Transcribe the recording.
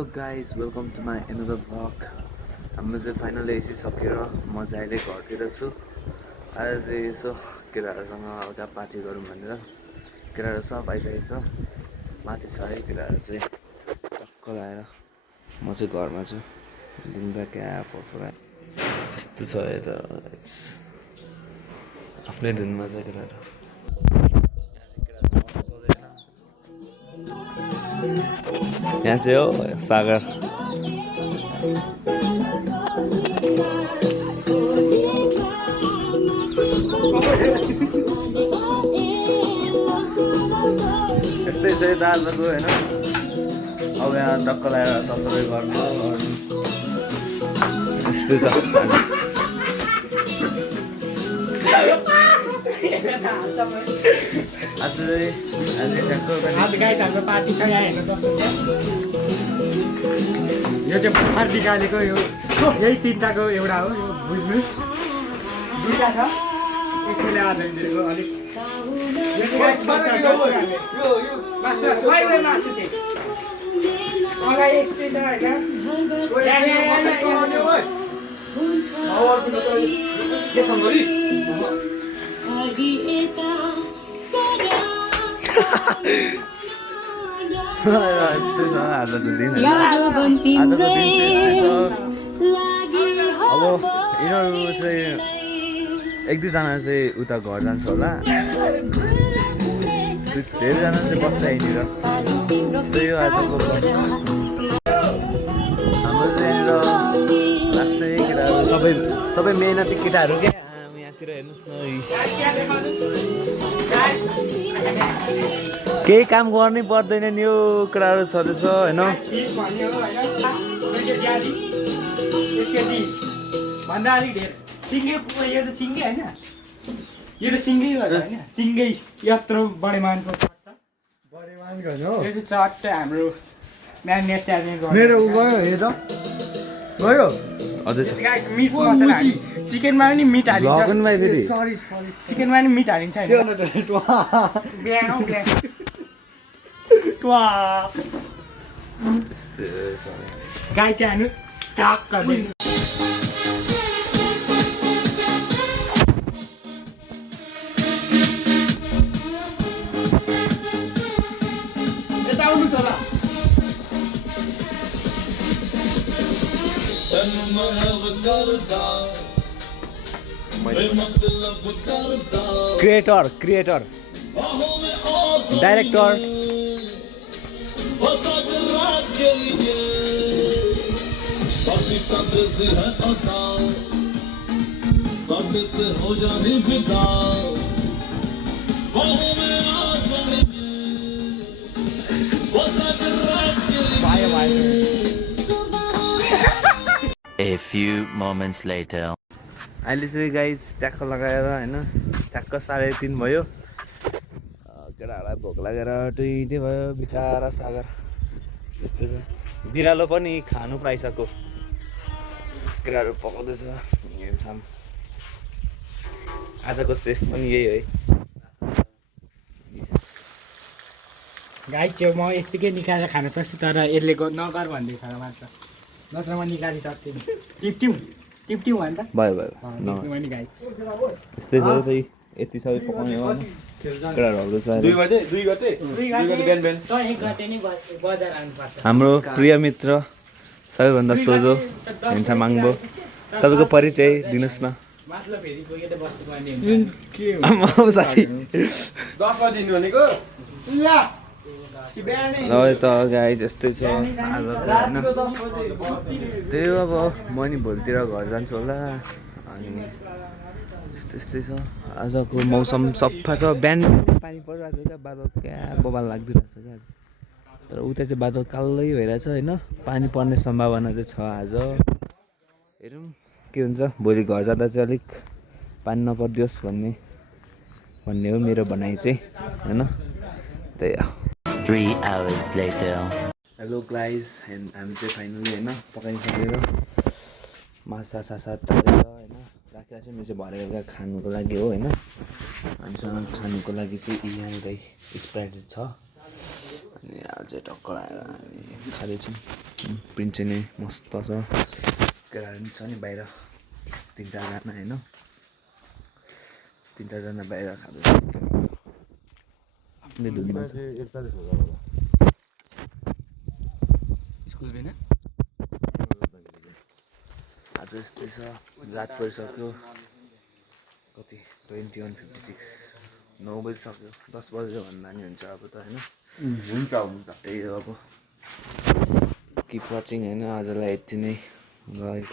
Hello guys welcome to my another blog. हाम्रो चाहिँ finally AC सकेर म चाहिँ अहिले घरतिर छु। आज चाहिँ यसो केटाहरूसँग हल्का पार्टी गरौँ भनेर केटाहरू सब आइसकेको छ। माथि छ है केटाहरू चाहिँ टक्क लगाएर म चाहिँ घरमा छु। दिउँदा क्या फर्फरा यस्तो छ यता आफ्नै धुनमा छ केटाहरू। यहाँ चाहिँ हो सागर। यस्तै छ दार्जिलिङको होइन। अब यहाँ टक्क लगाएर सबै गर्नु यस्तै छ। आज गाईहरूको पार्टी छ यहाँ हेर्न सक्नुहुन्छ। यो चाहिँ भर्खर निकालेको यो यही तिनवटाको एउटा हो। यो बुझ्नुहोस् दुईवटा छ त्यसैले आज अलिक मासु चाहिँ अगाडि यस्तै छ यस्तै छ आजको दिन। आजको दिन चाहिँ यस्तै छ। अब यिनीहरू चाहिँ एक दुईजना चाहिँ उता घर जान्छ होला, धेरैजना चाहिँ बस्छ यहीँनिर। त्यही हो आजको हाम्रो चाहिँ यहाँनिर लाग्छ केटाहरू सबै मेहनती केटाहरू क्या। यहाँतिर हेर्नुहोस् न केही काम गर्नै पर्दैन नि यो केटाहरू छँदैछ होइन। भन्दा अलिक धेरै सिङ्गै यो त सिङ्गै होइन, यो त सिङ्गै भयो होइन। सिङ्गै यत्रो बडेमानको चट्ट यो चाहिँ चट्ट हाम्रो म्याग्नेस मेरो उ गयो हेर गयो अझै छ। मिट मसला चिकनमा पनि मिट हालिन्छ, फेरि चिकनमा पनि मिट हालिन्छ होइन। गाई चाहिँ हाल्नु टक्क creator director A few moments later. अहिले चाहिँ गाइस ट्याक्क लगाएर होइन ट्याक्क 3:30 भयो। केटाहरूलाई भोक लागेर टुइटै भयो। बिचारा सागर यस्तो छ। बिरालो पनि खानु पाइसक्यो। केटाहरू पकाउँदैछ हेरछाम। आजको सेफ पनि यही है। गाई चाहिँ म यतिकै निकालेर खान सक्छु, तर यसले नगर भन्दैछ मात्र, नत्र म निकालिसक्थेँ नि। टिप्ट्यौँ भने त भयो नि गाई यस्तै छ। त्यही यति सबै पकाउने हो होइन। केटाहरू हल्दैछ। हाम्रो प्रिय मित्र सबैभन्दा सोझो हेन्छ माङ्बो, तपाईँको परिचय दिनुहोस् न। साथी ल त गाई यस्तै छ आजको होइन। त्यही हो अब म नि भोलितिर घर जान्छु होला। अनि यस्तै छ। आजको मौसम सफा छ। बिहान पानी परिरहेको छ क्या, बादल क्या बबाल लाग्दिरहेको छ क्या। तर उता चाहिँ बादल कालै भइरहेछ होइन। पानी पर्ने सम्भावना चाहिँ छ आज। हेरौँ के हुन्छ। भोलि घर जाँदा चाहिँ अलिक पानी नपरिदियोस् भन्ने हो मेरो भनाइ चाहिँ होइन। त्यही हो। 3 hours later. हेलो गाइस हामी चाहिँ फाइनली होइन पकाइसकेर माछा सासा तारेर होइन राखेर चाहिँ मेरो चाहिँ भरेर खानुको लागि हो होइन। हामीसँग खानुको लागि चाहिँ यहाँनिर स्प्राइट छ अनि आज चाहिँ टक्क लगाएर हामी खाँदैछौँ। प्रिन्ट चाहिँ नि मस्त छ केटाहरू पनि छ नि बाहिर 3-4 जना होइन 3-4 जना बाहिर खाँदैछ आफ्नै धुनमा छ स्कुल बिना आज यस्तै छ रात परिसक्यो कति 21:56 9 बजिसक्यो 10 बज्यो भन्दा नि हुन्छ अब त होइन हुन्छ त्यही हो अब किप वाचिङ होइन आजलाई यति नै गयो